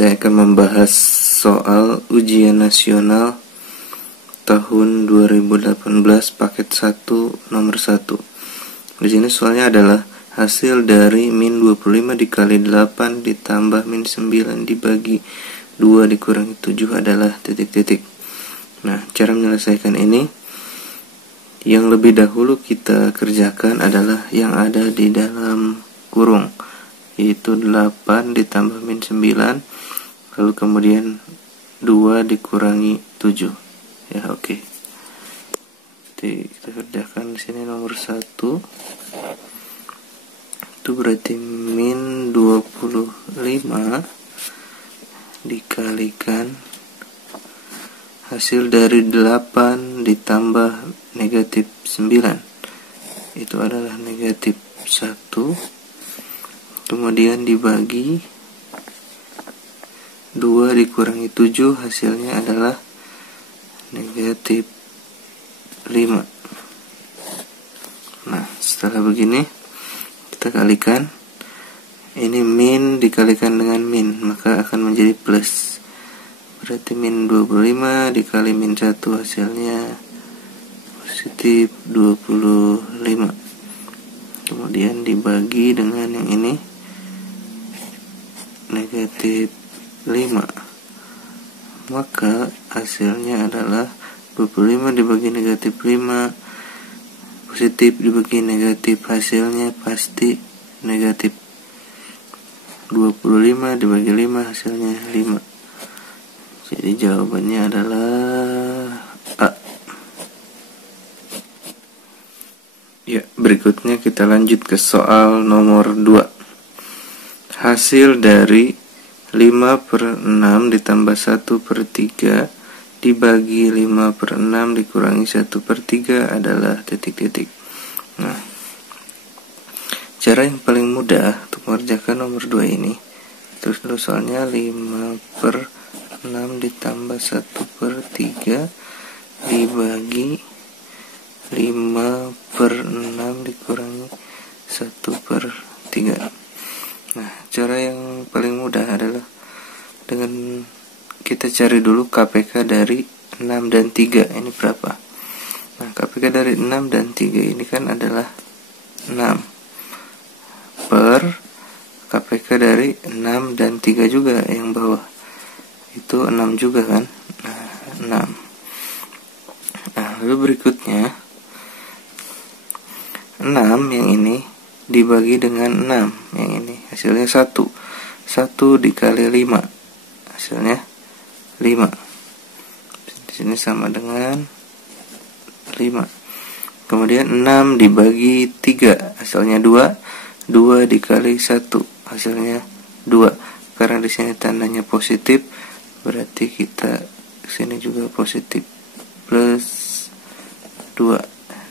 Saya akan membahas soal ujian nasional tahun 2018 paket 1 nomor 1. Di sini soalnya adalah hasil dari min 25 dikali 8 ditambah min 9 dibagi 2 dikurangi 7 adalah titik-titik. Nah, cara menyelesaikan ini yang lebih dahulu kita kerjakan adalah yang ada di dalam kurung, yaitu 8 ditambah min 9, lalu kemudian 2 dikurangi 7. Ya, oke. Jadi kita kerjakan di sini nomor 1. Itu berarti min 25 dikalikan hasil dari 8 ditambah negatif 9. Itu adalah negatif 1. Kemudian dibagi 2 dikurangi 7, hasilnya adalah negatif 5. Nah, setelah begini kita kalikan. Ini min dikalikan dengan min, maka akan menjadi plus. Berarti min 25 dikali min 1 hasilnya positif 25. Kemudian dibagi dengan yang ini negatif 5, maka hasilnya adalah 25 dibagi negatif 5, positif dibagi negatif, hasilnya pasti negatif. 25 dibagi 5 hasilnya 5. Jadi jawabannya adalah A. Ya, berikutnya kita lanjut ke soal nomor 2. Hasil dari 5/6 ditambah 1/3 dibagi 5/6 dikurangi 1/3 adalah titik-titik. Nah, cara yang paling mudah untuk mengerjakan nomor 2 ini, terus dulu soalnya 5/6 ditambah 1/3 dibagi 5/6 dikurangi 1/3. Nah, cara yang paling mudah adalah dengan kita cari dulu KPK dari 6 dan 3 ini berapa. Nah, KPK dari 6 dan 3 ini kan adalah 6 per KPK dari 6 dan 3 juga yang bawah. Itu 6 juga kan. Nah, 6. Nah, lalu berikutnya 6 yang ini dibagi dengan 6 yang ini, hasilnya 1. 1 dikali 5 hasilnya 5. Di sini sama dengan 5. Kemudian 6 dibagi 3 hasilnya 2. 2 dikali 1 hasilnya 2. Karena di sini tandanya positif, berarti kita sini juga positif, plus 2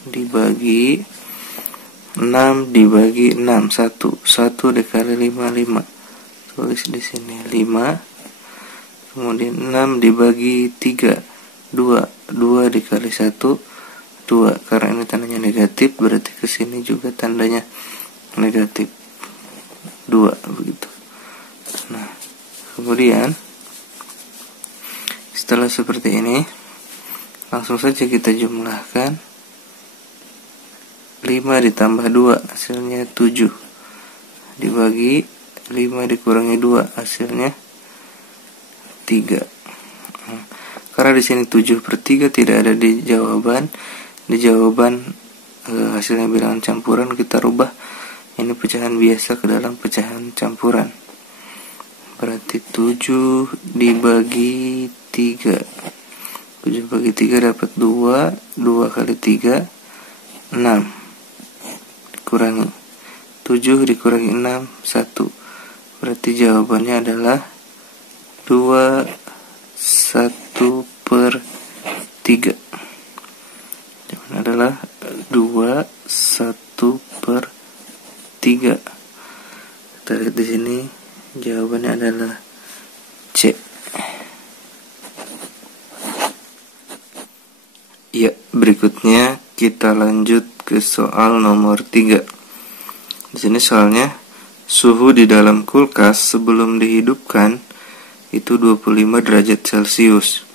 dibagi 6 dibagi 6 1. 1 dikali 5 5. Tulis di sini 5. Kemudian 6 dibagi 3 2. 2 dikali 1 2. Karena ini tandanya negatif, berarti ke sini juga tandanya negatif 2 begitu. Nah, kemudian setelah seperti ini langsung saja kita jumlahkan. 5 ditambah 2 hasilnya 7 dibagi 5 dikurangi 2 hasilnya 3. Karena di sini 7/3 tidak ada di jawaban. Di jawaban hasilnya bilangan campuran, kita rubah ini pecahan biasa ke dalam pecahan campuran. Berarti 7 dibagi 3. 7 bagi 3 dapat 2. 2 kali 3 6. Dikurangi 7 dikurangi 6 1. Berarti jawabannya adalah 2 1/3. Jawabannya adalah 2 1/3. Kita lihat di sini jawabannya adalah C. Ya, berikutnya kita lanjut ke soal nomor 3. Di sini soalnya suhu di dalam kulkas sebelum dihidupkan itu 25 derajat Celcius.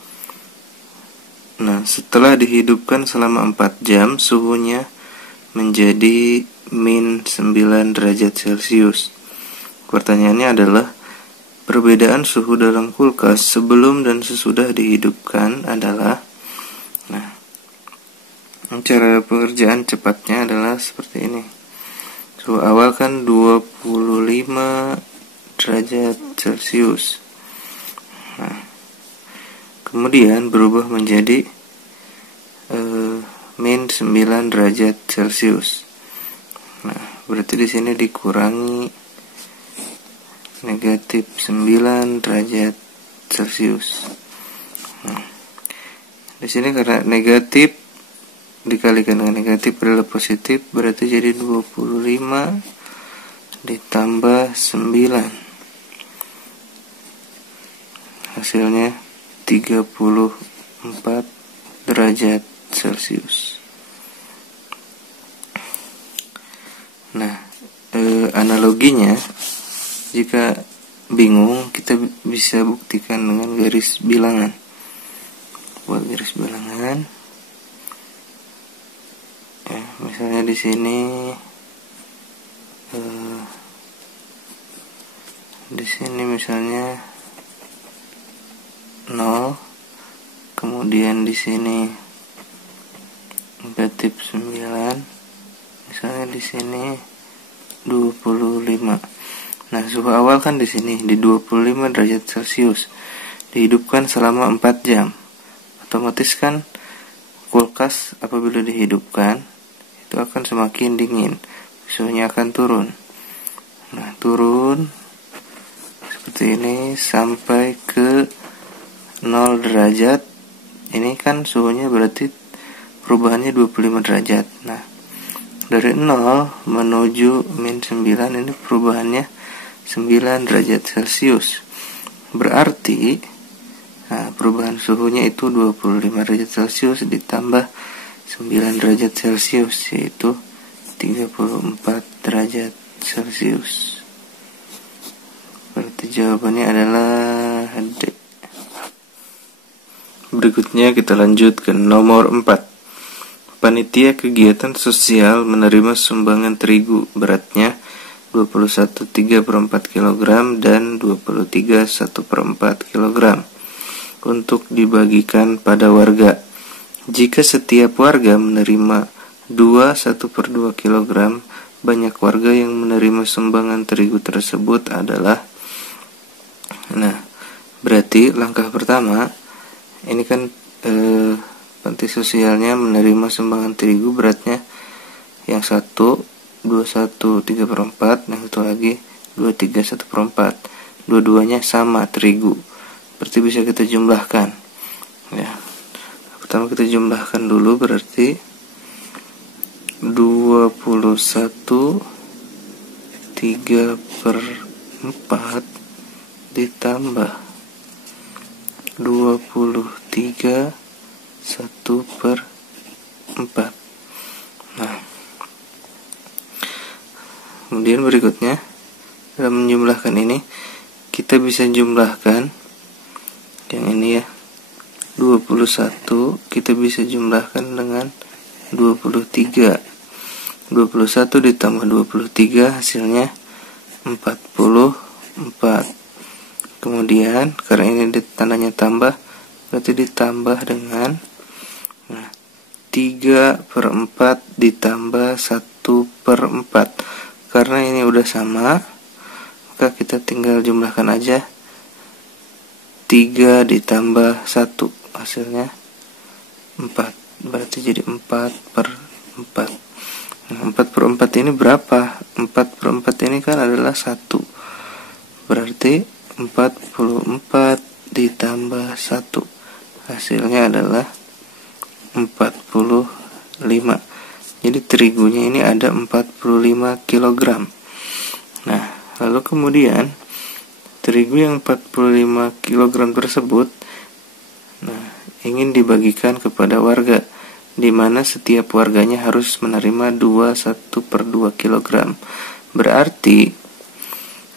Nah, setelah dihidupkan selama 4 jam, suhunya menjadi min 9 derajat Celcius. Pertanyaannya adalah, perbedaan suhu dalam kulkas sebelum dan sesudah dihidupkan adalah, nah, cara pengerjaan cepatnya adalah seperti ini. Suhu awal kan 25 derajat Celcius. Nah, kemudian berubah menjadi min 9 derajat Celcius. Nah, berarti di sini dikurangi negatif 9 derajat Celcius. Nah, di sini karena negatif dikalikan dengan negatif adalah positif, berarti jadi 25 ditambah 9. Hasilnya 34 derajat Celcius. Nah, analoginya, jika bingung kita bisa buktikan dengan garis bilangan. Buat garis bilangan, ya, misalnya di sini misalnya 0, kemudian di sini negatif 9, misalnya di sini 25. Nah, suhu awal kan di sini di 25 derajat Celcius, dihidupkan selama 4 jam. Otomatis kan kulkas apabila dihidupkan itu akan semakin dingin, suhunya akan turun. Nah, turun seperti ini sampai ke 0 derajat. Ini kan suhunya berarti perubahannya 25 derajat. Nah, dari 0 menuju min 9 ini perubahannya 9 derajat Celcius. Berarti perubahan suhunya itu 25 derajat Celcius ditambah 9 derajat Celcius, yaitu 34 derajat Celcius. Berarti jawabannya adalah D. Berikutnya kita lanjut ke nomor 4. Panitia kegiatan sosial menerima sumbangan terigu beratnya 21,3/4 kg dan 23,1/4 kg untuk dibagikan pada warga. Jika setiap warga menerima 2,1/2 kg, banyak warga yang menerima sumbangan terigu tersebut adalah. Nah, berarti langkah pertama ini kan panti sosialnya menerima sumbangan terigu beratnya yang satu 21,3/4, yang satu lagi 23,1/4. Dua-duanya sama terigu. Berarti bisa kita jumlahkan. Ya. Pertama kita jumlahkan dulu, berarti 21,3/4 ditambah 23,1/4. Nah, kemudian berikutnya dalam menjumlahkan ini kita bisa jumlahkan yang ini ya, 21 kita bisa jumlahkan dengan 23. 21 ditambah 23 hasilnya 44. Kemudian karena ini tandanya tambah, berarti ditambah dengan 3/4 ditambah 1/4. Karena ini udah sama, maka kita tinggal jumlahkan aja. 3 ditambah 1 hasilnya 4. Berarti jadi 4/4. Nah, 4/4 ini berapa? 4/4 ini kan adalah 1. Berarti 44 ditambah 1 hasilnya adalah 45. Jadi terigunya ini ada 45 kg. Nah, lalu kemudian terigu yang 45 kg tersebut ingin dibagikan kepada warga, di mana setiap warganya harus menerima 21/2 kg. Berarti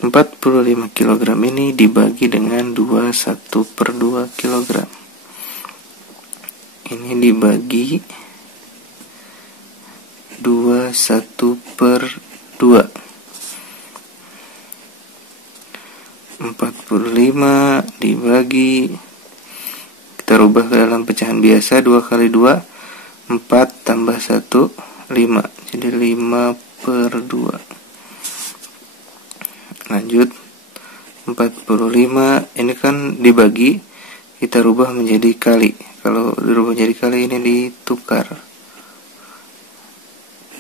45 kg ini dibagi dengan 21/2 kg. Ini dibagi 21/2. 45 dibagi, kita rubah ke dalam pecahan biasa, 2 kali 2 4 tambah 1 5, jadi 5/2. Lanjut, 45 ini kan dibagi, kita rubah menjadi kali. Kalau dirubah menjadi kali ini ditukar,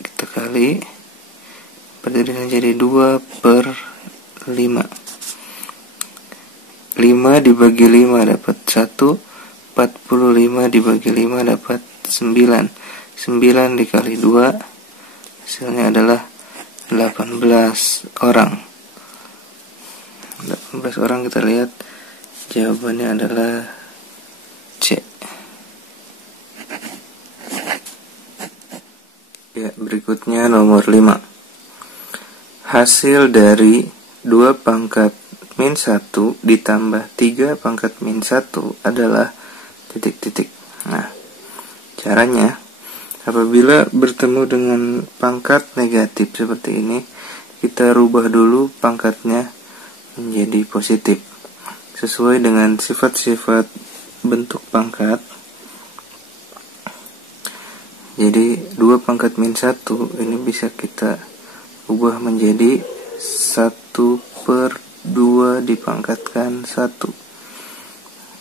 kita kali, berarti jadi 2/5. 5 dibagi 5 dapat 1, 45 dibagi 5 dapat 9. 9 dikali 2 hasilnya adalah 18 orang. 18 orang, kita lihat jawabannya adalah C. Ya, berikutnya nomor 5. Hasil dari 2 pangkat min 1 ditambah 3 pangkat min 1 adalah titik-titik. Nah, caranya apabila bertemu dengan pangkat negatif seperti ini, kita rubah dulu pangkatnya menjadi positif sesuai dengan sifat-sifat bentuk pangkat. Jadi 2 pangkat min 1 ini bisa kita ubah menjadi 1/2 dipangkatkan 1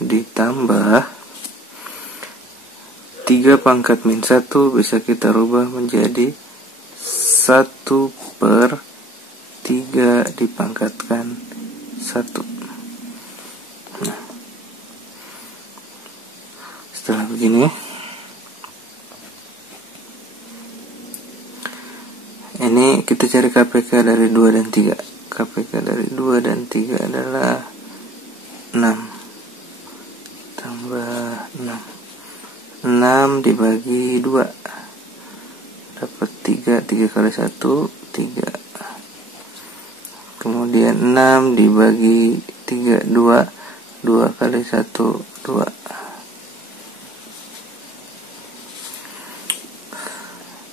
ditambah 3 pangkat min 1 bisa kita rubah menjadi 1/3 dipangkatkan 1. Nah, setelah begini, ini kita cari KPK dari 2 dan 3. KPK dari 2 dan 3 adalah 6 tambah 6. 6 dibagi 2 dapat 3. 3 kali 1 3. Kemudian 6 dibagi 3 2. 2 kali 1 2.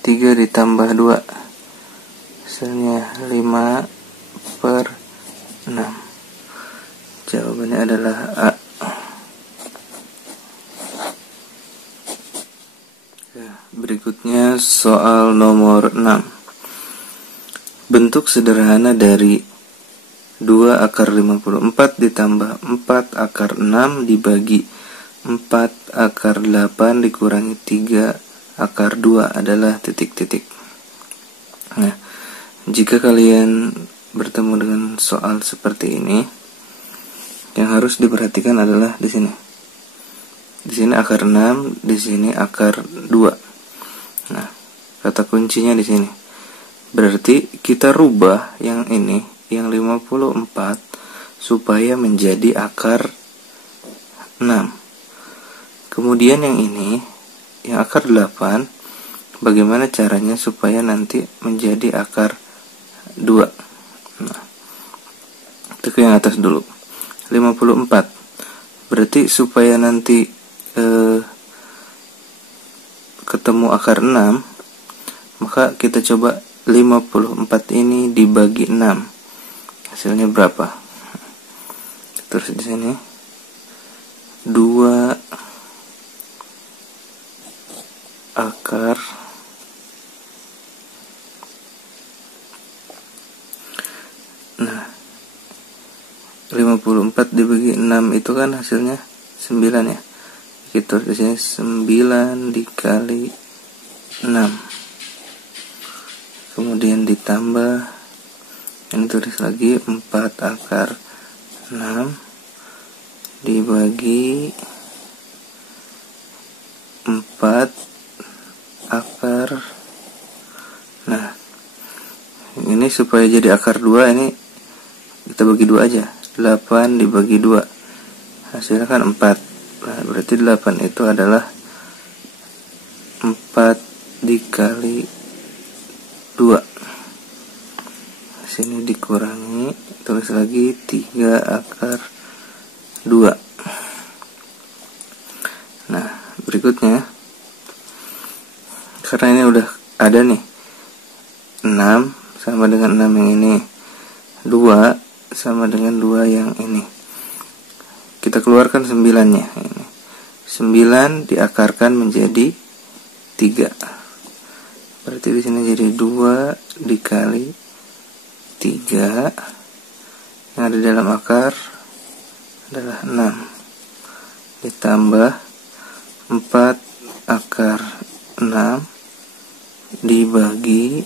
3 ditambah 2 hasilnya 5/6. Jawabannya adalah A. Berikutnya soal nomor 6. Bentuk sederhana dari 2 akar 54 ditambah 4 akar 6 dibagi 4 akar 8 dikurangi 3 akar 2 adalah titik-titik. Nah, jika kalian bertemu dengan soal seperti ini, yang harus diperhatikan adalah di sini. Di sini akar 6, di sini akar 2. Nah, kata kuncinya di sini. Berarti kita rubah yang ini, yang 54 supaya menjadi akar 6. Kemudian yang ini, yang akar 8, bagaimana caranya supaya nanti menjadi akar 2. Nah, itu ke yang atas dulu. 54. Berarti supaya nanti ketemu akar 6, maka kita coba 54 ini dibagi 6. Hasilnya berapa? Terus di sini 2 akar 54 dibagi 6 itu kan hasilnya 9 ya. Kita di sini 9 dikali 6. Kemudian ditambah, ini tulis lagi 4 akar 6 dibagi 4 akar. Nah, ini supaya jadi akar 2 ini kita bagi 2 aja. 8 dibagi 2 hasilnya kan 4. Nah, berarti 8 itu adalah 4 dikali 2. Sini dikurangi, tulis lagi 3 akar 2. Nah, berikutnya, karena ini udah ada nih 6 sama dengan 6 yang ini, 2 sama dengan 2 yang ini. Kita keluarkan 9-nya. 9 diakarkan menjadi 3. Berarti di sini jadi 2 dikali 3 yang ada dalam akar adalah 6 ditambah 4 akar 6 dibagi,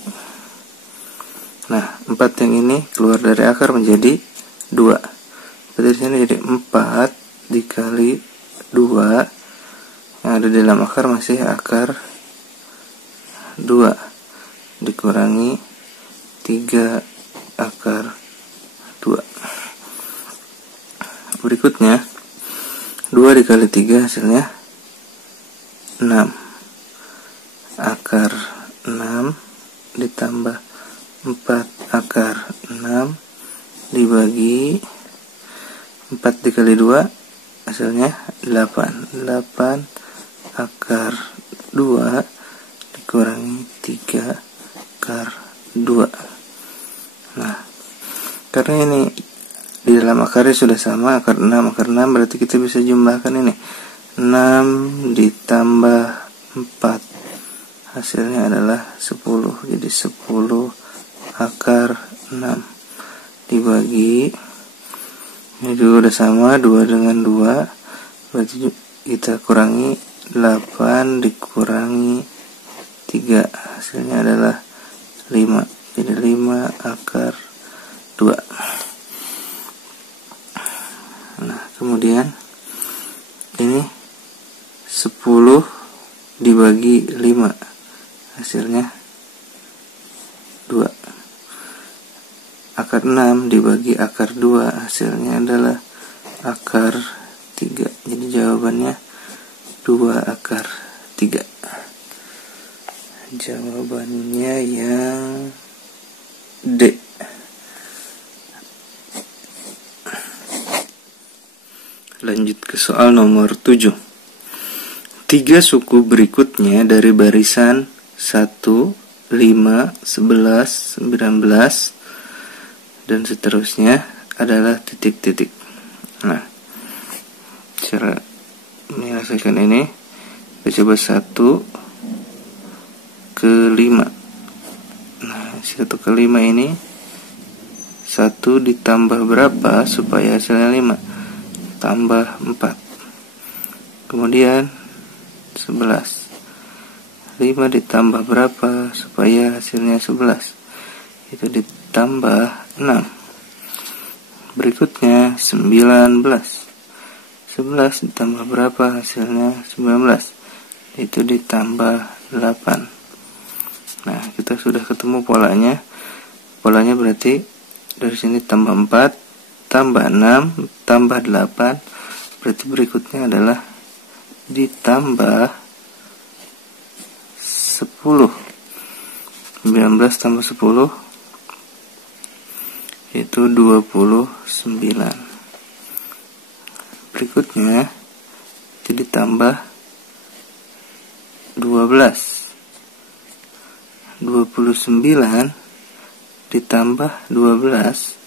nah 4 yang ini keluar dari akar menjadi 2. Berarti di sini jadi 4 dikali 2 yang ada dalam akar masih akar 2 dikurangi 3 akar 2. Berikutnya 2 dikali 3 hasilnya 6. Akar 6 ditambah 4 akar 6 dibagi 4 dikali 2 hasilnya 8. 8 akar 2 dikurangi 3 akar 2. Nah, karena ini di dalam akarnya sudah sama, akar 6 berarti kita bisa jumlahkan ini. 6 ditambah 4 hasilnya adalah 10. Jadi 10 akar 6 dibagi, ini juga udah sama, 2 dengan 2, berarti kita kurangi 8 dikurangi 3 hasilnya adalah 5. Jadi 5 akar 2. Nah, kemudian ini 10 dibagi 5 hasilnya 2. Akar 6 dibagi akar 2 hasilnya adalah akar 3. Jadi jawabannya 2 akar 3. Jawabannya yang D. Lanjut ke soal nomor 7. 3 suku berikutnya dari barisan 1, 5, 11, 19 dan seterusnya adalah titik-titik. Nah, cara menyelesaikan ini kita coba 1 ke 5. Nah, 1 ke 5 ini 1 ditambah berapa supaya hasilnya 5? Tambah 4. Kemudian 11. 5 ditambah berapa supaya hasilnya 11? Itu ditambah 6. Berikutnya 19. 11 ditambah berapa hasilnya? 19. Itu ditambah 8. Nah, kita sudah ketemu polanya. Polanya berarti dari sini tambah 4 tambah 6 tambah 8, berarti berikutnya adalah ditambah 10. 19 tambah 10 itu 29. Berikutnya itu ditambah 12. 29 ditambah 12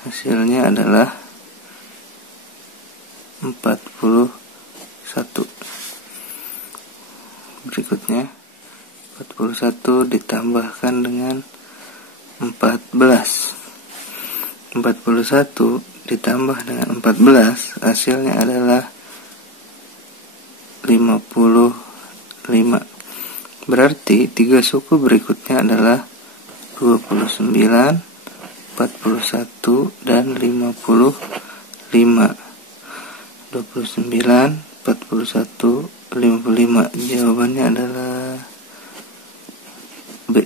hasilnya adalah 41. Berikutnya 41 ditambahkan dengan 14. 41 ditambah dengan 14 hasilnya adalah 55. Berarti 3 suku berikutnya adalah 29, 41 dan 55. 29, 41, 55. Jawabannya adalah B.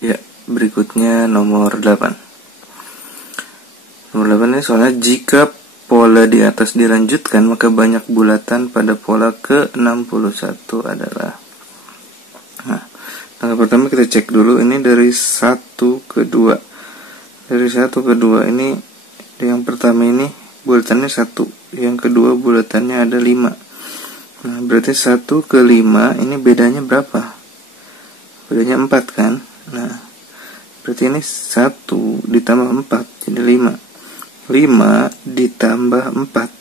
Ya, berikutnya nomor 8. Nomor 8 ini soalnya jika pola di atas dilanjutkan maka banyak bulatan pada pola ke-61 adalah. Nah, dengan Langkah pertama kita cek dulu ini dari 1 ke 2. Dari 1 ke 2 ini, yang pertama ini bulatannya 1, yang kedua bulatannya ada 5. Nah, berarti 1 ke 5 ini bedanya berapa? Bedanya 4 kan? Nah, berarti ini 1 ditambah 4 jadi 5. 5 ditambah 4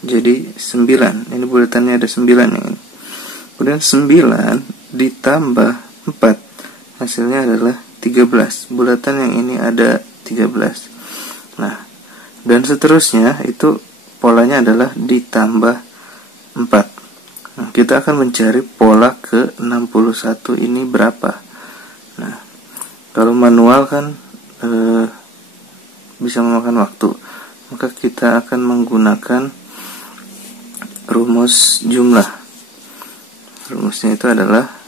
jadi 9. Ini bulatannya ada 9 yang ini. Kemudian 9 ditambah 4 hasilnya adalah 13. Bulatan yang ini ada 13. Nah, dan seterusnya itu polanya adalah ditambah 4. Nah, kita akan mencari pola ke 61 ini berapa. Nah, kalau manual kan bisa memakan waktu, maka kita akan menggunakan rumus jumlah. Rumusnya itu adalah,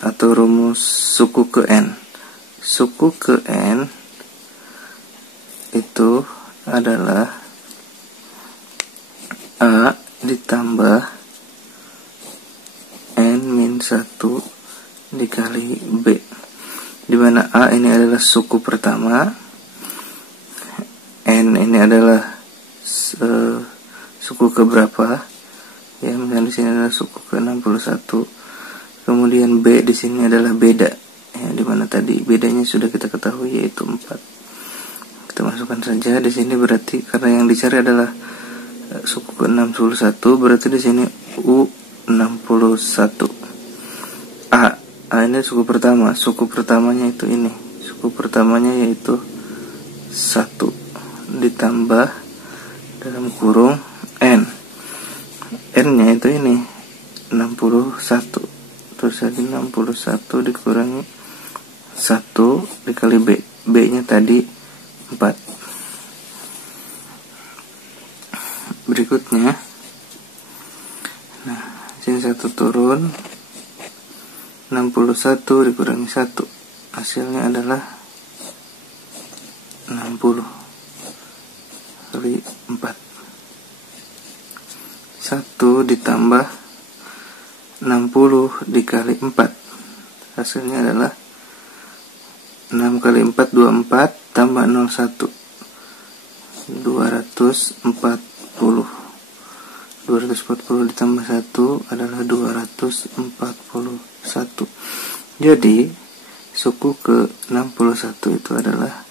atau rumus suku ke n. Suku ke n itu adalah A ditambah n min 1 dikali B, dimana A ini adalah suku pertama, n ini adalah suku keberapa, ya, misalnya di sini adalah suku ke 61. Kemudian B di sini adalah beda, ya, dimana tadi bedanya sudah kita ketahui yaitu 4. Kita masukkan saja di sini, berarti karena yang dicari adalah suku ke 61, berarti di sini U61. A ini suku pertama. Suku pertamanya itu ini. Suku pertamanya yaitu 1 ditambah dalam kurung n. N-nya itu ini 61. Terus jadi 61 dikurangi 1 dikali B. B-nya tadi 4. Berikutnya, nah, sini 1 turun, 61 dikurangi 1 hasilnya adalah 60 kali 4. 1 ditambah 60 dikali 4 hasilnya adalah 6 kali 4 24 tambah 01 240. 240 ditambah 1 adalah 241. Jadi suku ke 61 itu adalah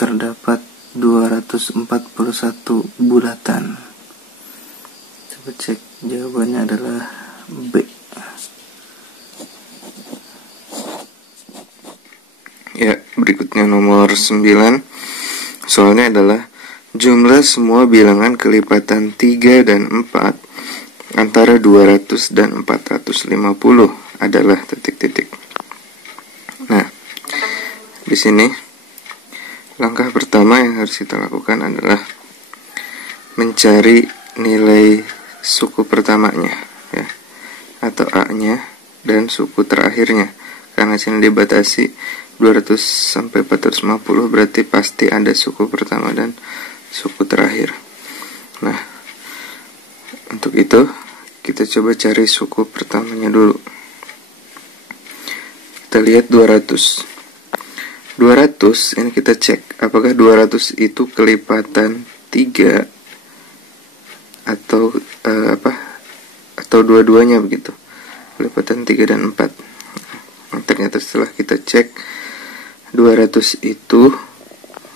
terdapat 241 bulatan. Coba cek, jawabannya adalah B. Ya, berikutnya nomor 9. Soalnya adalah jumlah semua bilangan kelipatan 3 dan 4 antara 200 dan 450 adalah titik-titik. Nah, di sini langkah pertama yang harus kita lakukan adalah mencari nilai suku pertamanya, ya, atau A-nya, dan suku terakhirnya. Karena sini dibatasi 200 sampai 450, berarti pasti ada suku pertama dan suku terakhir. Nah, untuk itu kita coba cari suku pertamanya dulu. Kita lihat 200. 200 ini kita cek apakah 200 itu kelipatan 3 atau atau dua-duanya begitu. Kelipatan 3 dan 4. Nah, ternyata setelah kita cek 200 itu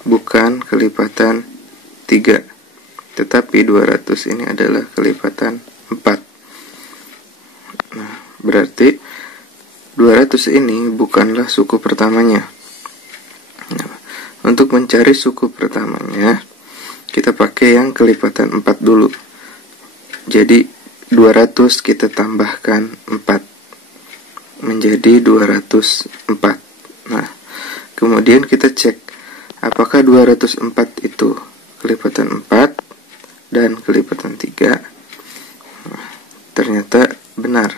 bukan kelipatan 3, tetapi 200 ini adalah kelipatan 4. Nah, berarti 200 ini bukanlah suku pertamanya. Nah, untuk mencari suku pertamanya, kita pakai yang kelipatan 4 dulu. Jadi 200 kita tambahkan 4 menjadi 204. Nah, kemudian kita cek apakah 204 itu kelipatan 4 dan kelipatan 3. Nah, ternyata benar.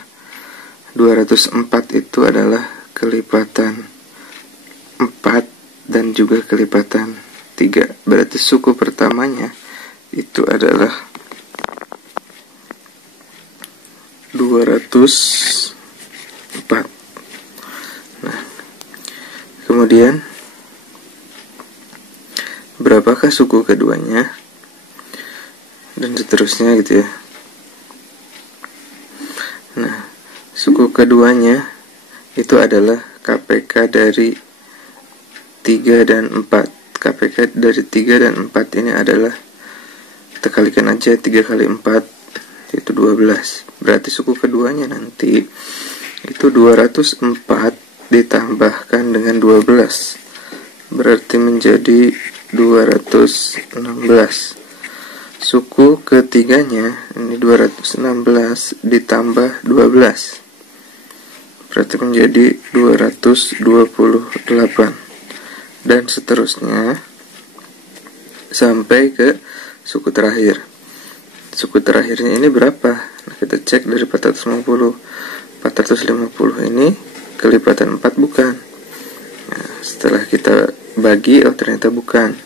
204 itu adalah kelipatan 4 dan juga kelipatan 3. Berarti suku pertamanya itu adalah 204. Kemudian berapakah suku keduanya, dan seterusnya gitu ya. Nah, suku keduanya itu adalah KPK dari 3 dan 4. KPK dari 3 dan 4 ini adalah, kita kalikan aja 3 kali 4 yaitu 12. Berarti suku keduanya nanti itu 204 ditambahkan dengan 12, berarti menjadi 216. Suku ketiganya ini 216 ditambah 12, berarti menjadi 228, dan seterusnya sampai ke suku terakhir. Suku terakhirnya ini berapa? Nah, kita cek dari 450. 450 ini kelipatan 4 bukan? Nah, setelah kita bagi, oh ternyata bukan.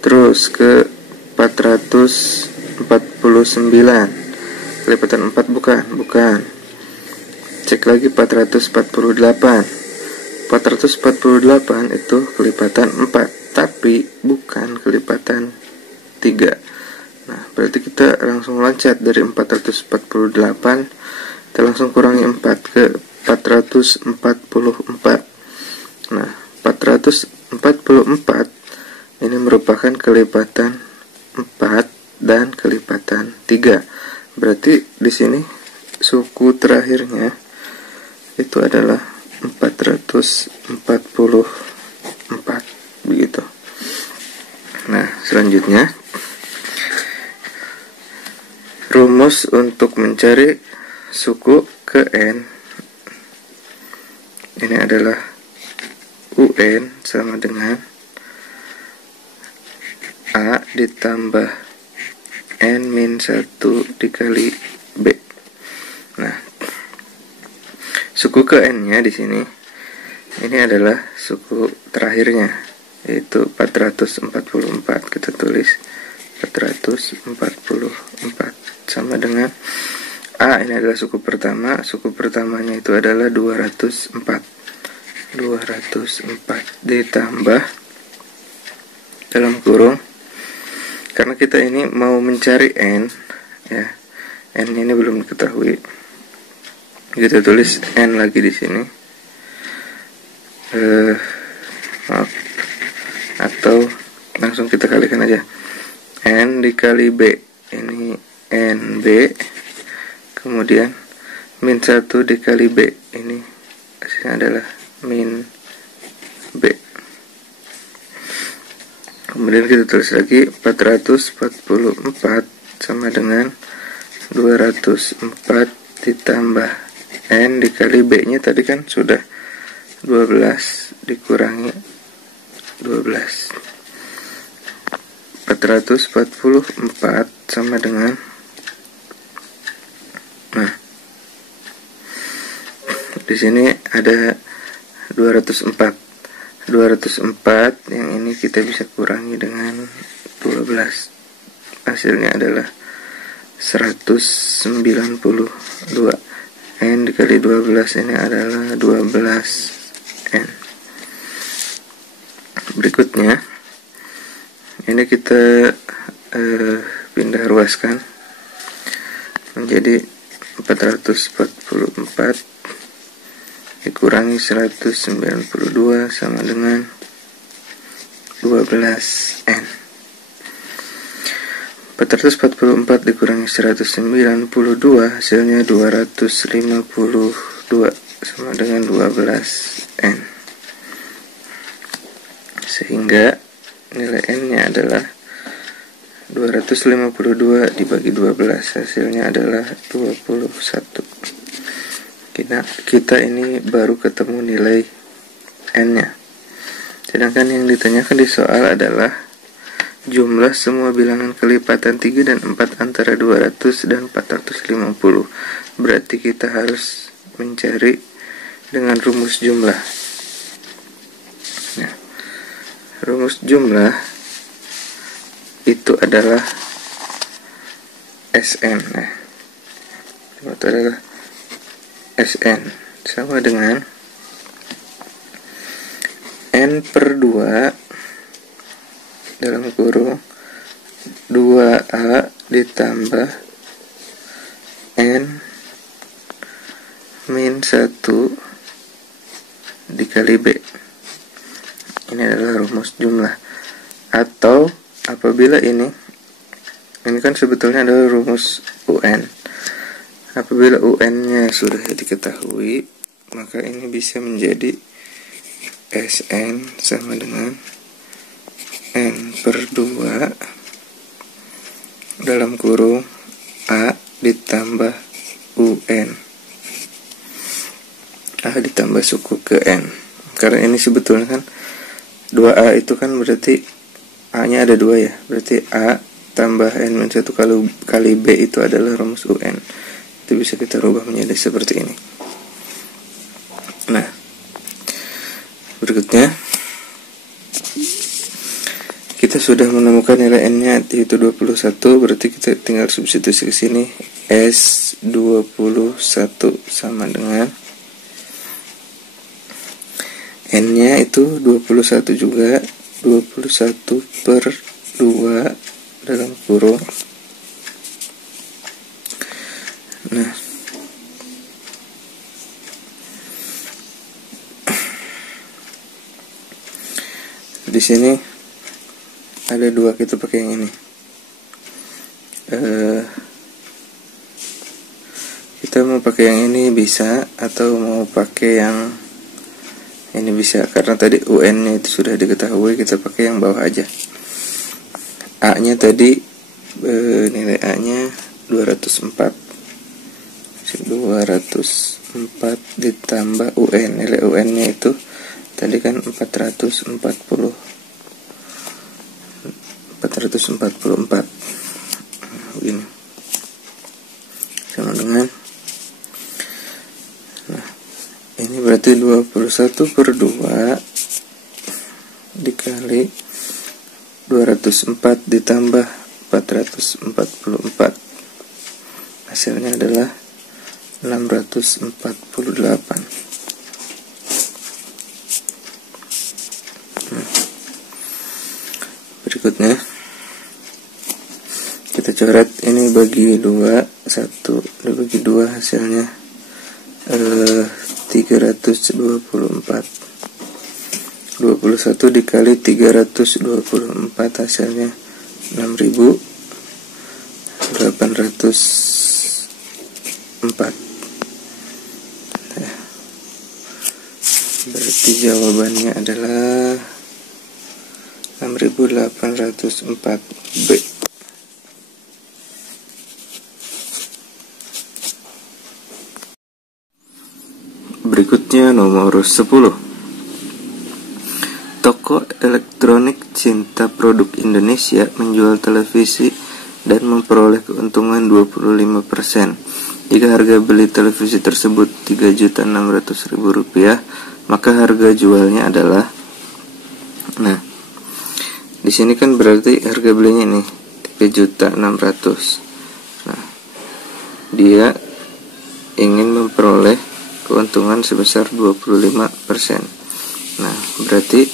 Terus ke 449, kelipatan 4 bukan? Bukan. Cek lagi 448. 448 itu kelipatan 4, tapi bukan kelipatan 3. Nah, berarti kita langsung loncat dari 448, kita langsung kurangi 4 ke 444. Nah, 444 ini merupakan kelipatan 4 dan kelipatan 3. Berarti di sini suku terakhirnya itu adalah 444, begitu. Nah, selanjutnya rumus untuk mencari suku ke N ini adalah UN sama dengan A ditambah N-1 dikali B. Nah, suku ke N-nya di sini ini adalah suku terakhirnya, yaitu 444. Kita tulis 444 sama dengan A, ini adalah suku pertama. Suku pertamanya itu adalah 204. 204 ditambah dalam kurung, karena kita ini mau mencari N ya. N ini belum diketahui. Kita tulis N lagi di sini. Maaf. Atau langsung kita kalikan aja. N dikali B. Ini NB. Kemudian min 1 dikali B. Ini hasilnya adalah min B. Kemudian kita tulis lagi 444 sama dengan 204 ditambah N dikali B nya tadi kan sudah 12 dikurangi 12. 444 sama dengan, nah di sini ada 204 yang ini kita bisa kurangi dengan 12, hasilnya adalah 192. N dikali 12 ini adalah 12N. Berikutnya ini kita pindah ruaskan menjadi 444 dikurangi 192 sama dengan 12N. 444 dikurangi 192 hasilnya 252 sama dengan 12N. Sehingga nilai N nya adalah 252 dibagi 12, hasilnya adalah 21. Kita ini baru ketemu nilai N nya. Sedangkan yang ditanyakan di soal adalah jumlah semua bilangan kelipatan 3 dan 4 antara 200 dan 450. Berarti kita harus mencari dengan rumus jumlah. Nah, rumus jumlah itu adalah SN. Nah, itu adalah SN sama dengan N per 2 dalam kurung 2A ditambah N min 1 dikali B. Ini adalah rumus jumlah. Atau apabila ini kan sebetulnya adalah rumus UN. Apabila UN-nya sudah diketahui, maka ini bisa menjadi SN sama dengan N per 2 dalam kurung A ditambah UN. A ditambah suku ke N. Karena ini sebetulnya kan 2A itu kan berarti A-nya ada 2 ya. Berarti A tambah N-1 kali B itu adalah rumus UN. Itu bisa kita rubah menjadi seperti ini. Nah, berikutnya kita sudah menemukan nilai N-nya yaitu 21, berarti kita tinggal substitusi ke sini. S21 sama dengan N-nya itu 21 juga, 21 per 2 dalam kurung. Nah, di sini ada 2, kita pakai yang ini. Kita mau pakai yang ini bisa, atau mau pakai yang ini bisa, karena tadi UN-nya itu sudah diketahui, kita pakai yang bawah aja. A-nya tadi nilai A-nya 204 ditambah UN. Nilai UN-nya itu tadi kan 444. Begini. Sama dengan, nah, ini berarti 21 per 2 dikali 204 ditambah 444. Hasilnya adalah 648. Berikutnya kita coret ini bagi 2, 1 dibagi 2 hasilnya 324. 21 dikali 324 hasilnya 6804. Berarti jawabannya adalah 6804B. Berikutnya nomor 10. Toko elektronik Cinta Produk Indonesia menjual televisi dan memperoleh keuntungan 25%. Jika harga beli televisi tersebut Rp3.600.000, maka harga jualnya adalah, nah, di sini kan berarti harga belinya ini 3.600.000. Nah, dia ingin memperoleh keuntungan sebesar 25%. Nah, berarti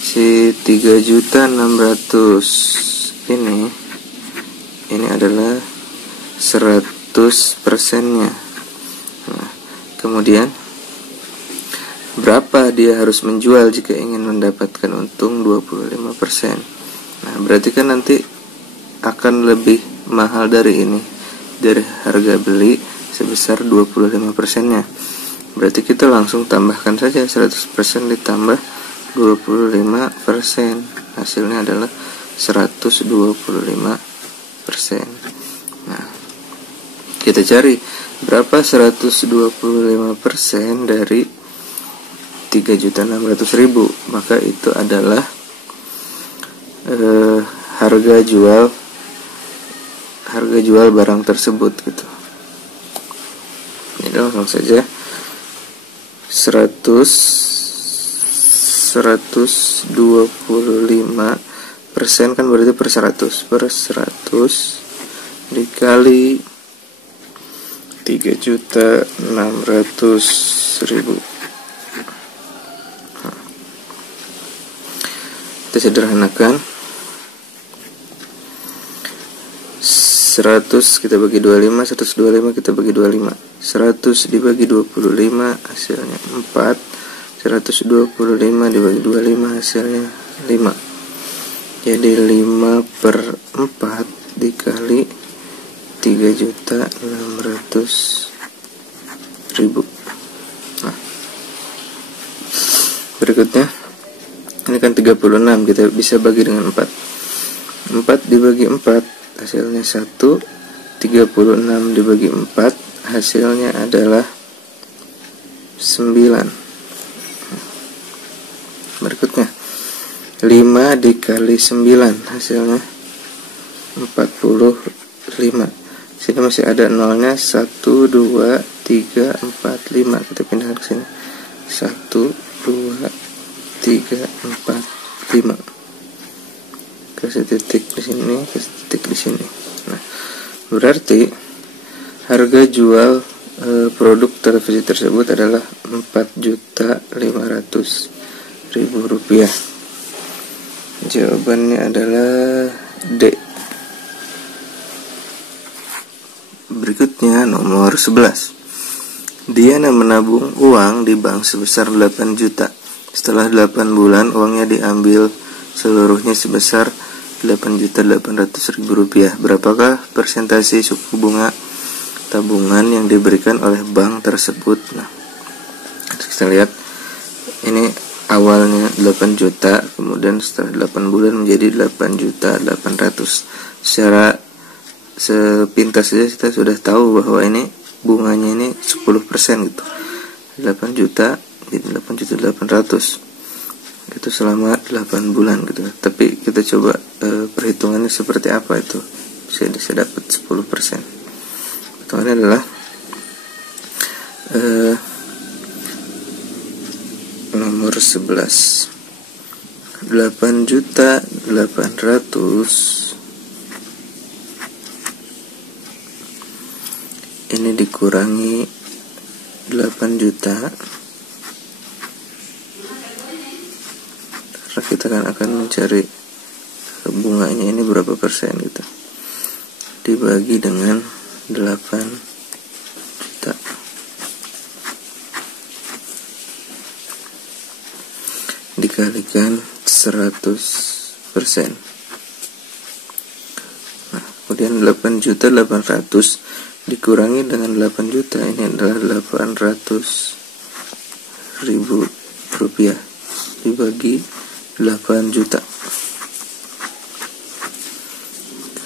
si 3.600.000 ini adalah 100%-nya. Nah, kemudian berapa dia harus menjual jika ingin mendapatkan untung 25%? Nah, berarti kan nanti akan lebih mahal dari ini, dari harga beli sebesar 25%-nya. Berarti kita langsung tambahkan saja 100% ditambah 25%. Hasilnya adalah 125%. Nah, kita cari berapa 125% dari 3.600.000. Maka itu adalah harga jual barang tersebut gitu. Ini langsung saja 125% kan berarti per 100 dikali 3.600.000. Kita sederhanakan. 100 kita bagi 25, 125 kita bagi 25. 100 dibagi 25 hasilnya 4. 125 dibagi 25 hasilnya 5. Jadi 5/4 dikali 3.600.000. Nah, berikutnya ini kan 36, kita bisa bagi dengan 4. 4 dibagi 4 hasilnya 1. 36 dibagi 4 hasilnya adalah 9. Berikutnya 5 dikali 9 hasilnya 45. Sini masih ada nolnya. 1, 2, 3, 4, 5. Kita pindah ke sini. 1, 2, 3, 4, 5. Kasih titik di sini, kasih titik di sini. Nah, berarti harga jual produk televisi tersebut adalah Rp4.500.000. Jawabannya adalah D. Berikutnya nomor 11. Diana menabung uang di bank sebesar 8 juta. Setelah 8 bulan uangnya diambil seluruhnya sebesar Rp8.800.000. Berapakah persentase suku bunga tabungan yang diberikan oleh bank tersebut? Nah, kita lihat ini awalnya 8 juta, kemudian setelah 8 bulan menjadi 8.800.000. Secara sepintas saja kita sudah tahu bahwa ini bunganya ini 10% gitu. 8 juta jadi 8.800.000. Itu selama 8 bulan gitu. Tapi kita coba perhitungannya seperti apa itu. Bisa dapat 10%. Perhitungannya adalah nomor 11. 8.800.000 ini dikurangi 8 juta. Karena kita akan mencari bunganya ini berapa persen gitu. Dibagi dengan 8 juta. Dikalikan 100%. Nah, kemudian 8.800.000 dikurangi dengan 8 juta, ini adalah Rp800.000 dibagi 8 juta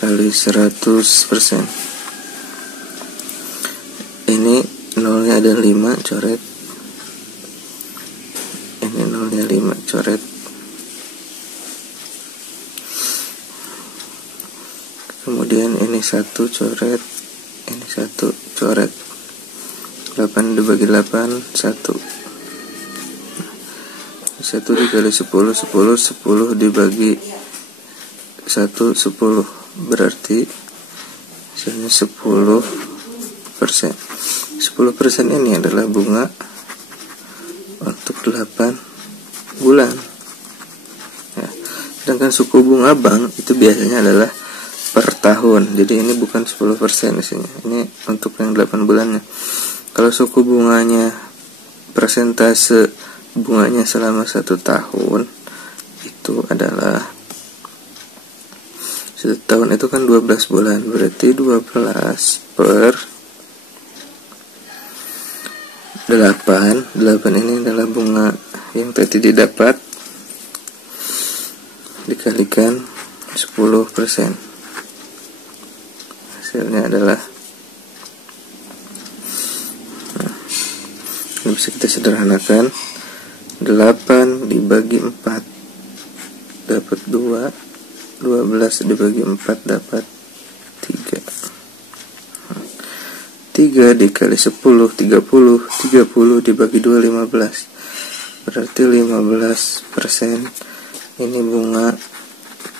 kali 100%. Ini nolnya ada 5, coret. Ini nolnya 5, coret. Kemudian ini 1, coret. Ini 1, coret. 8 dibagi 8, 1. 1 dikali 10, 10 dibagi 1, 10. Berarti hasilnya 10%. 10% ini adalah bunga untuk 8 bulan. Ya. Sedangkan suku bunga bank itu biasanya adalah per tahun. Jadi ini bukan 10% isinya. Ini untuk yang 8 bulannya. Kalau suku bunganya, persentase bunganya selama 1 tahun itu adalah 1 tahun itu kan 12 bulan. Berarti 12 per 8. 8 ini adalah bunga yang tadi didapat dikalikan 10%. Hasilnya adalah, nah, ini bisa kita sederhanakan. 8 dibagi 4 dapat 2. 12 dibagi 4 dapat 3. 3 dikali 10, 30. 30 dibagi 2, 15. Berarti 15%. Ini bunga,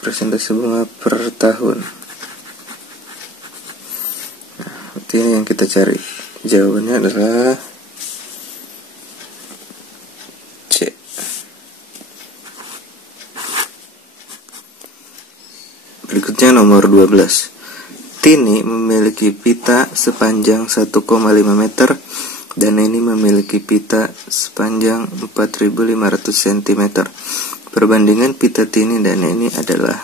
persentase bunga per tahun. Nah, ini yang kita cari. Jawabannya adalah C. Berikutnya nomor 12. Tini memiliki pita sepanjang 1,5 meter dan Neni memiliki pita sepanjang 4.500 cm. Perbandingan pita Tini dan Neni adalah,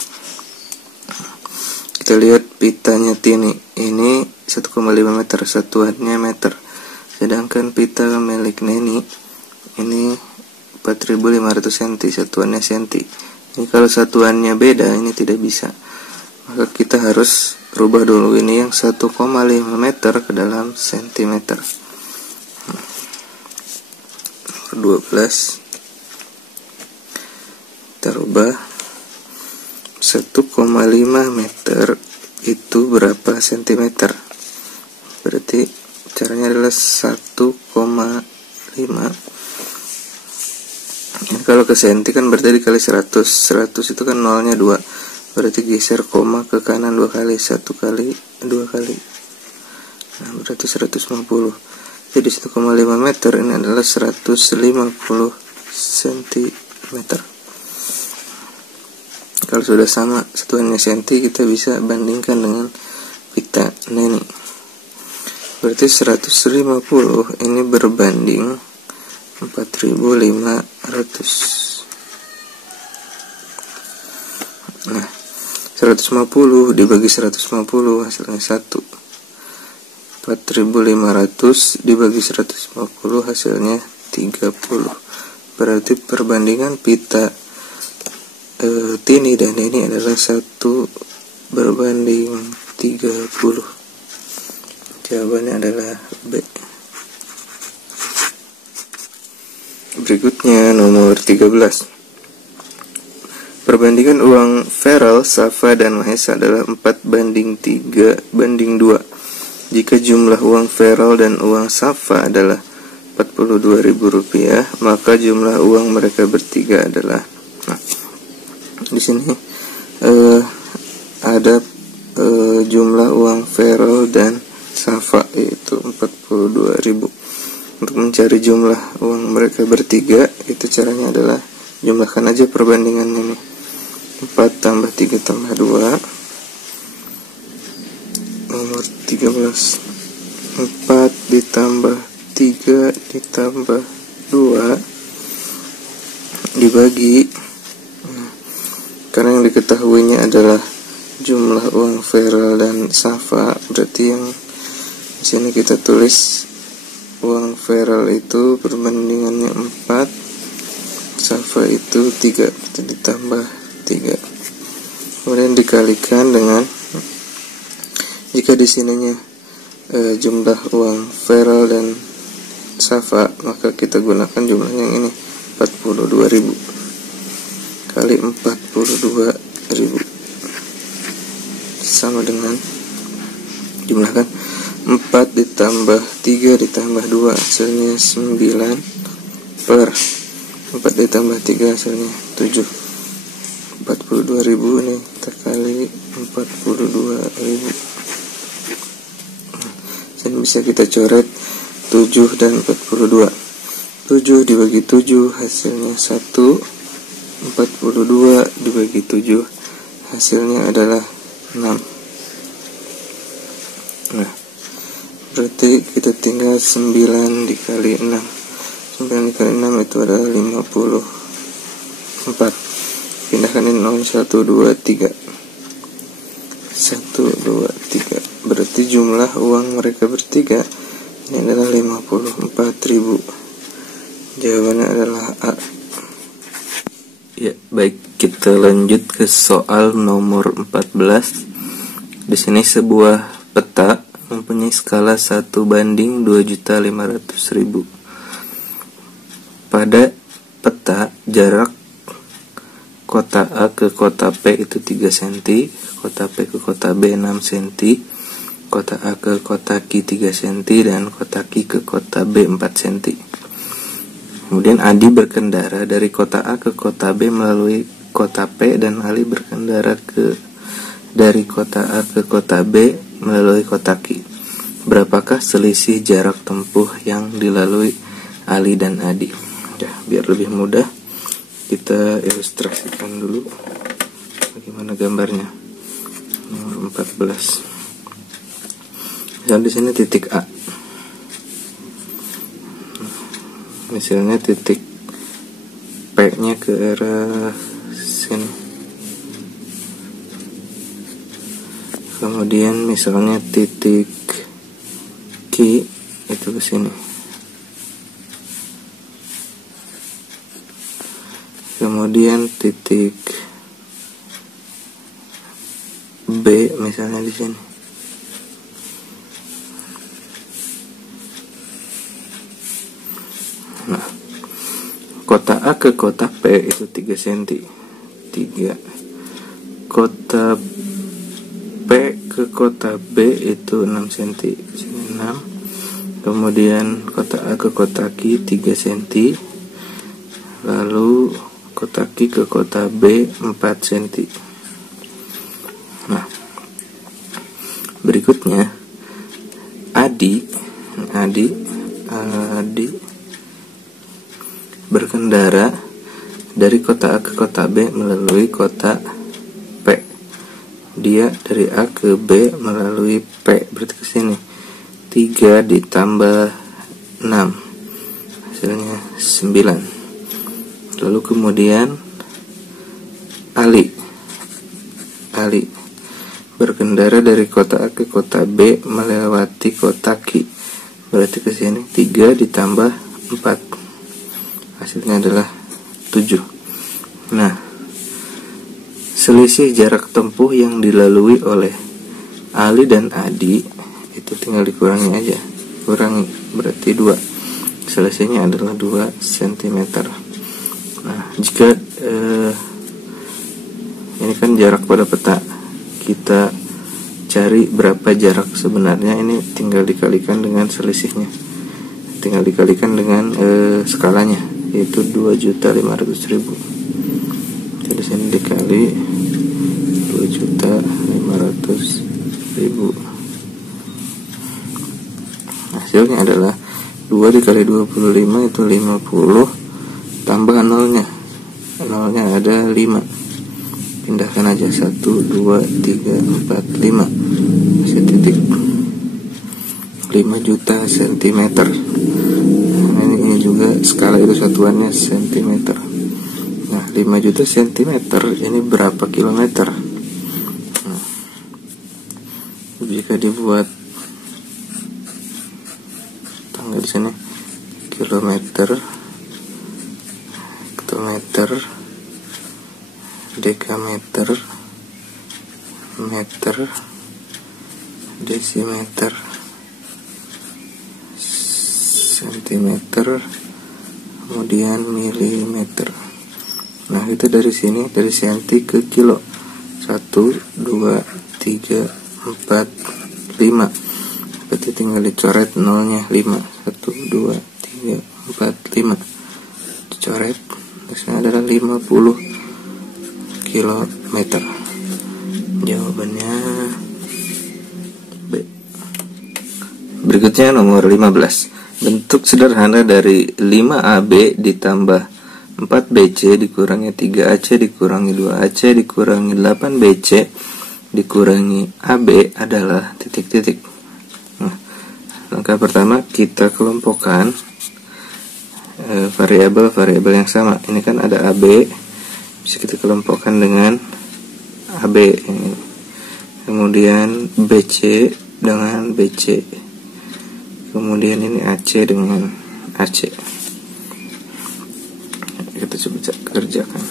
kita lihat pitanya Tini ini 1,5 meter, satuannya meter. Sedangkan pita milik Neni ini 4.500 cm, satuannya senti. Ini kalau satuannya beda, ini tidak bisa. Maka kita harus rubah dulu ini yang 1,5 meter ke dalam sentimeter. 12 kita rubah 1,5 meter itu berapa sentimeter. Berarti caranya adalah 1,5. Ini kalau ke senti kan berarti dikali 100. 100 itu kan nolnya 2. Berarti geser koma ke kanan 2 kali. 1 kali 2 kali. Nah, berarti 150. Jadi 1,5 meter ini adalah 150 cm. Kalau sudah sama satuannya senti, kita bisa bandingkan dengan pita Neni. Berarti 150 ini berbanding 4.500. Nah, 150 dibagi 150 hasilnya 1. 4.500 dibagi 150 hasilnya 30. Berarti perbandingan pita Tini dan Neni adalah 1:30. Jawabannya adalah B. Berikutnya nomor 13. Perbandingan uang Feral, Safa, dan Mahesa adalah 4:3:2. Jika jumlah uang Feral dan uang Safa adalah Rp42.000, maka jumlah uang mereka bertiga adalah, di sini ada jumlah uang Feral dan Safa yaitu 42.000. Untuk mencari jumlah uang mereka bertiga, itu caranya adalah jumlahkan aja perbandingannya nih. 4 tambah 3 tambah 2. Nomor 13. 4 ditambah 3 ditambah 2 dibagi, karena yang diketahuinya adalah jumlah uang Feral dan Safa, berarti yang di sini kita tulis uang Feral itu perbandingannya 4, Safa itu 3, berarti ditambah 3. Kemudian dikalikan dengan, jika di sininya jumlah uang Feral dan Safa, maka kita gunakan jumlah yang ini 42.000 kali 42.000 sama dengan, jumlahkan 4 ditambah 3 ditambah 2 hasilnya 9 per 4 ditambah 3 hasilnya 7. 42.000 ini kita kali 42.000. Dan bisa kita coret 7 dan 42. 7 dibagi 7 hasilnya 1. 42 dibagi 7 hasilnya adalah 6. Nah, berarti kita tinggal 9 dikali 6. 9 dikali 6 itu adalah 54. Pindahkan ini 0, 1, 2, 3. 1, 2, 3. Berarti jumlah uang mereka bertiga ini adalah 54.000. Jawabannya adalah A. Ya, baik, kita lanjut ke soal nomor 14. Di sini sebuah peta mempunyai skala 1:2.500.000. Pada peta, jarak kota A ke kota P itu 3 cm, kota P ke kota B 6 cm, kota A ke kota Q 3 cm, dan kota Q ke kota B 4 cm. Kemudian Adi berkendara dari kota A ke kota B melalui kota P, dan Ali berkendara dari kota A ke kota B melalui kota Q. Berapakah selisih jarak tempuh yang dilalui Ali dan Adi? Ya, biar lebih mudah, kita ilustrasikan dulu bagaimana gambarnya. nomor 14. Misal di sini titik A, misalnya titik P-nya ke arah sini. Kemudian misalnya titik Q itu ke sini. Kemudian titik B misalnya di sini. Nah, kota A ke kota P itu 3 cm. 3. Kota P ke kota B itu 6 cm. Sini 6. Kemudian kota A ke kota Q 3 cm. Lalu kota Q ke kota B 4 cm. Nah, berikutnya Adi berkendara dari kota A ke kota B melalui kota P. Dia dari A ke B melalui P, berarti ke sini 3 ditambah 6 hasilnya 9. Lalu kemudian Ali berkendara dari kota A ke kota B melewati kota Q, berarti ke sini 3 ditambah 4 hasilnya adalah 7. Nah, selisih jarak tempuh yang dilalui oleh Ali dan Adi itu tinggal dikurangi aja, kurangi berarti 2, selisihnya adalah 2 cm. Nah, jika ini kan jarak pada peta, kita cari berapa jarak sebenarnya, ini tinggal dikalikan dengan selisihnya, tinggal dikalikan dengan skalanya, yaitu 2.500.000. Jadi sini dikali 2.500.000, hasilnya adalah 2 dikali 25 itu 50, tambah nolnya ada 5, pindahkan aja 1, 2, 3, 4, 5 masih titik 5 juta cm. Nah, ini juga skala itu satuannya cm. Nah, 5 juta cm ini berapa kilometer? Nah, jika dibuat tanggal di sini, kilometer, hektometer, dekameter, meter, desimeter, sentimeter, kemudian milimeter. Nah, itu dari sini, dari senti ke kilo. 1, 2, 3, 4, 5. Berarti tinggal dicoret nolnya 5. 1, 2, 3, 4, 5. Dicoret, hasilnya adalah 50 kilometer. Jawabannya B. Berikutnya nomor 15. Bentuk sederhana dari 5AB ditambah 4BC dikurangi 3AC dikurangi 2AC dikurangi 8BC dikurangi AB adalah titik-titik. Nah, langkah pertama kita kelompokkan variabel yang sama. Ini kan ada AB, bisa kita kelompokkan dengan AB ini. Kemudian BC dengan BC. Kemudian ini AC dengan AC. Kita coba kerjakan.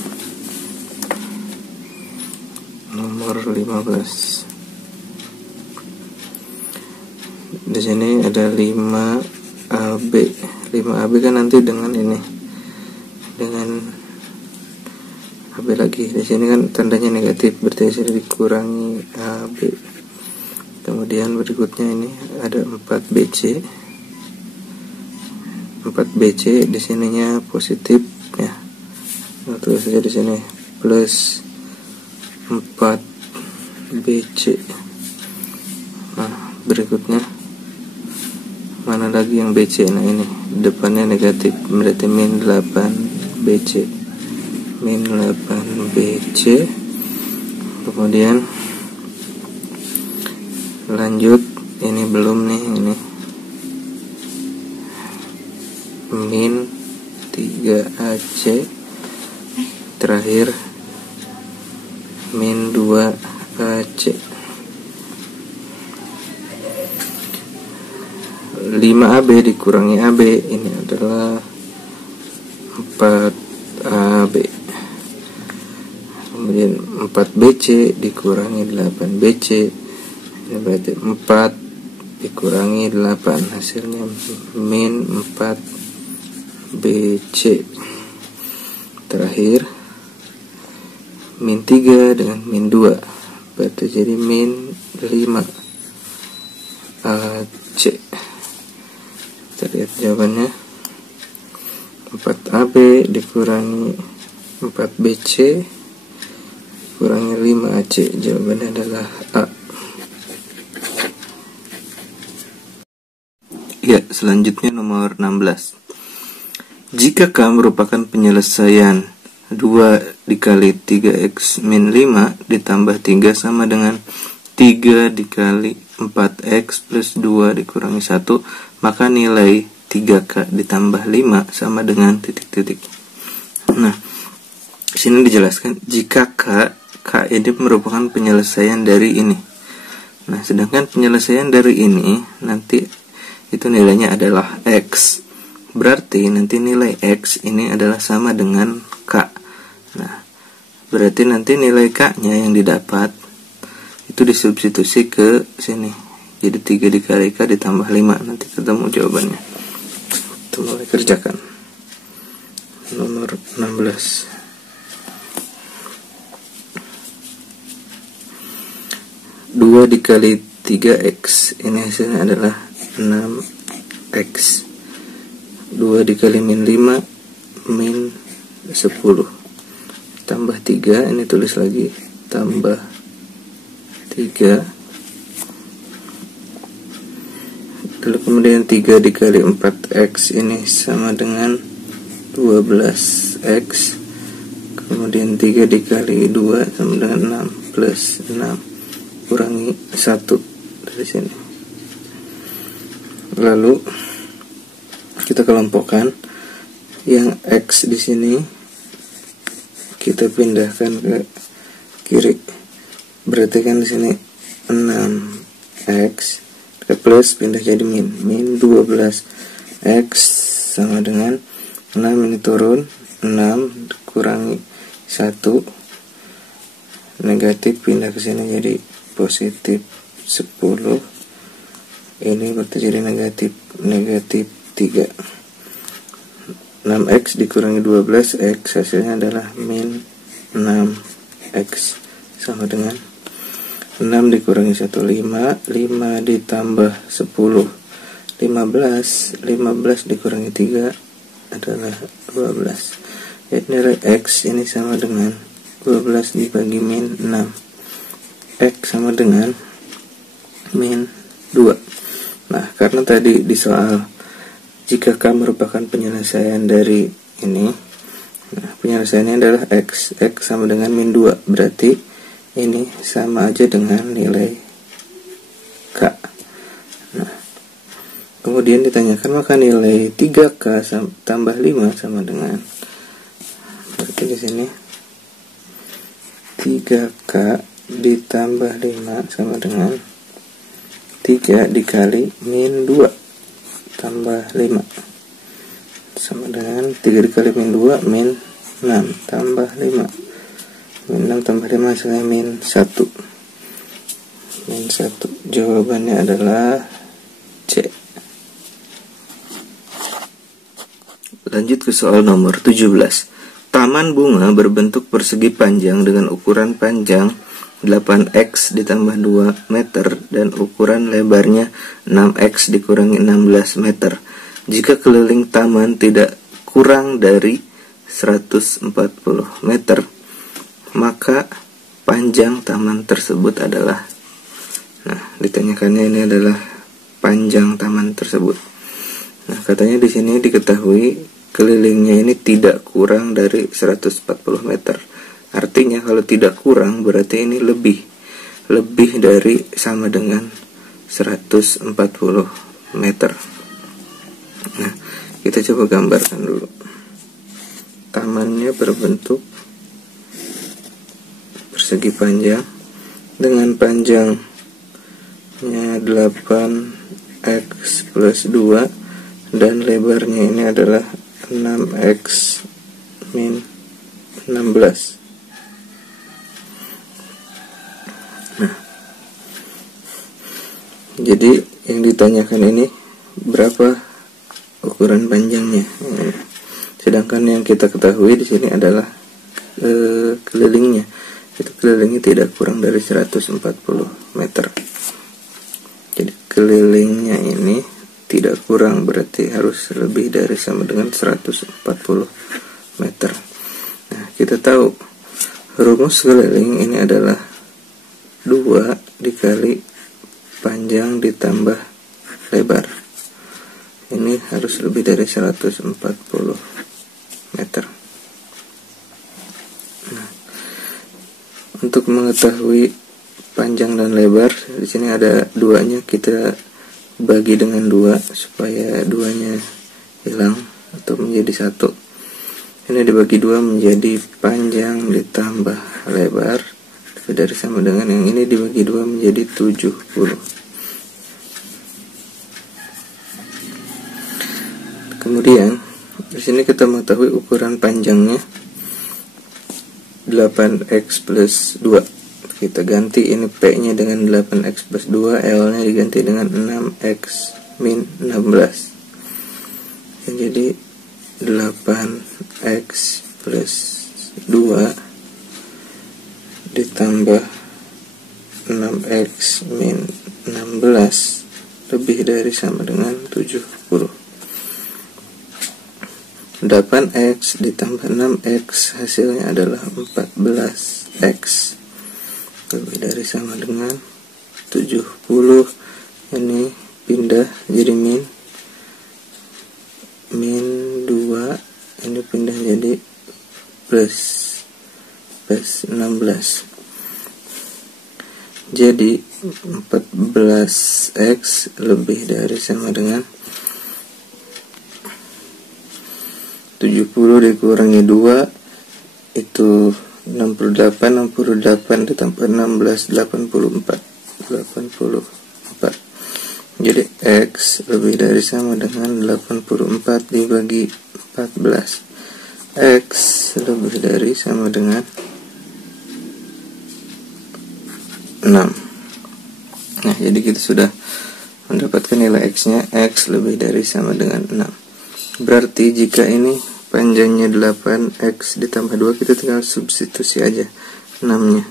Nomor 15. Di sini ada 5AB. 5AB kan nanti dengan ini. Dengan AB lagi. Di sini kan tandanya negatif, berarti di sini dikurangi AB. Kemudian berikutnya ini ada 4BC. 4BC di sininya positif ya. Nah, tulis saja di sini plus 4BC. Nah, berikutnya mana lagi yang BC? Nah, ini depannya negatif, berarti min 8BC. Min 8BC. Kemudian Lanjut, ini belum nih, ini min 3AC, terakhir min 2AC. 5AB dikurangi AB, ini adalah 4AB. Kemudian 4BC dikurangi 8BC, ini berarti 4 dikurangi 8, hasilnya min 4BC. Terakhir min 3 dengan min 2, berarti jadi min 5AC. Kita lihat jawabannya, 4AB dikurangi 4BC kurangi 5AC. Jawabannya adalah A. Ya, selanjutnya nomor 16. Jika K merupakan penyelesaian 2 dikali 3X min 5 ditambah 3 sama dengan 3 dikali 4X plus 2 dikurangi 1, maka nilai 3K ditambah 5 sama dengan titik-titik. Nah, sini dijelaskan jika K ini merupakan penyelesaian dari ini. Nah, sedangkan penyelesaian dari ini nanti itu nilainya adalah X. Berarti nanti nilai X ini adalah sama dengan K. Nah, berarti nanti nilai K-nya yang didapat itu disubstitusi ke sini. Jadi 3 dikali K ditambah 5. Nanti ketemu jawabannya. Kita mulai kerjakan. Nomor 16. 2 dikali 3X, ini hasilnya adalah 6X. 2 dikali min 5 min 10 tambah 3, ini tulis lagi tambah 3, lalu kemudian 3 dikali 4X ini sama dengan 12X, kemudian 3 dikali 2 sama dengan 6 plus 6 kurangi 1 dari sini. Lalu kita kelompokkan yang X di sini kita pindahkan ke kiri. Berarti kan di sini 6X ke plus pindah jadi min 12X sama dengan 6, ini turun 6 kurangi 1, negatif pindah ke sini jadi positif 10, ini berarti jadi negatif 3. 6X dikurangi 12X hasilnya adalah min 6X sama dengan 6 dikurangi 1 5, 5 ditambah 10 15 dikurangi 3 adalah 12. Jadi nilai X ini sama dengan 12 dibagi min 6, X sama dengan min 2. Nah, karena tadi di soal jika K merupakan penyelesaian dari ini, nah penyelesaiannya adalah X sama dengan min 2, berarti ini sama aja dengan nilai K. Nah, kemudian ditanyakan maka nilai 3K tambah 5 sama dengan, berarti di sini 3K ditambah 5 sama dengan 3 dikali min 2 tambah 5 sama dengan 3 dikali min 2 min 6 tambah 5, min 6 tambah 5 hasilnya min 1. Min 1, jawabannya adalah C. Lanjut ke soal nomor 17. Taman bunga berbentuk persegi panjang dengan ukuran panjang 8X ditambah 2 meter dan ukuran lebarnya 6X dikurangi 16 meter. Jika keliling taman tidak kurang dari 140 meter, maka panjang taman tersebut adalah, nah ditanyakannya ini adalah panjang taman tersebut. Nah katanya di sini diketahui kelilingnya ini tidak kurang dari 140 meter. Artinya kalau tidak kurang berarti ini lebih dari sama dengan 140 meter. Nah, kita coba gambarkan dulu. Tamannya berbentuk persegi panjang dengan panjangnya 8x plus 2 dan lebarnya ini adalah 6x min 16. Nah, jadi yang ditanyakan ini berapa ukuran panjangnya. Sedangkan yang kita ketahui di sini adalah kelilingnya. Itu kelilingnya tidak kurang dari 140 meter. Jadi kelilingnya ini tidak kurang, berarti harus lebih dari sama dengan 140 meter. Nah, kita tahu rumus keliling ini adalah 2 dikali panjang ditambah lebar. Ini harus lebih dari 140 meter. Nah, untuk mengetahui panjang dan lebar, di sini ada duanya, kita bagi dengan 2 supaya duanya hilang atau menjadi 1. Ini dibagi 2 menjadi panjang ditambah lebar lebih dari sama dengan yang ini dibagi 2 menjadi 70. Kemudian di sini kita mengetahui ukuran panjangnya 8x plus 2. Kita ganti ini P-nya dengan 8x plus 2, L-nya diganti dengan 6x min 16. Jadi 8x plus 2 ditambah 6x min 16 lebih dari sama dengan 70. 8x ditambah 6x hasilnya adalah 14x lebih dari sama dengan 70. Ini pindah jadi min 2, ini pindah jadi plus 16. Jadi 14x lebih dari sama dengan 70 dikurangi 2 itu 68 ditambah 16 84. Jadi X lebih dari sama dengan 84 dibagi 14. X lebih dari sama dengan 6. Nah, jadi kita sudah mendapatkan nilai X-nya. X lebih dari sama dengan 6. Berarti jika ini panjangnya 8x ditambah 2, kita tinggal substitusi aja 6-nya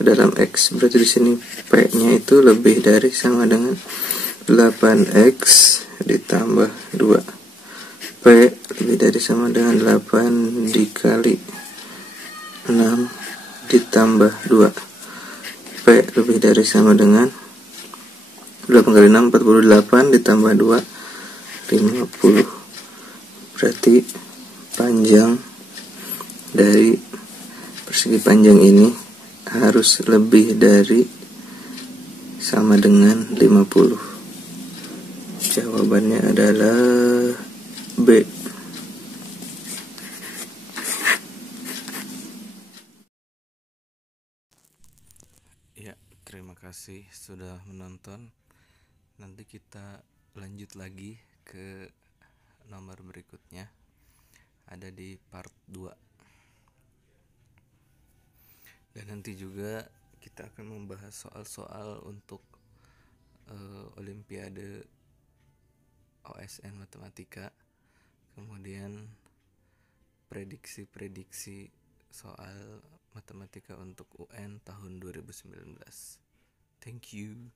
ke dalam x. Berarti di sini P-nya itu lebih dari sama dengan 8x ditambah 2. P lebih dari sama dengan 8 dikali 6 ditambah 2. P lebih dari sama dengan 8 kali 6 48 ditambah 2 50. Berarti panjang dari persegi panjang ini harus lebih dari sama dengan 50. Jawabannya adalah B. Ya, terima kasih sudah menonton. Nanti kita lanjut lagi ke nomor berikutnya, ada di part 2. Dan nanti juga kita akan membahas soal-soal untuk Olimpiade OSN Matematika, kemudian prediksi-prediksi soal matematika untuk UN tahun 2019. Thank you.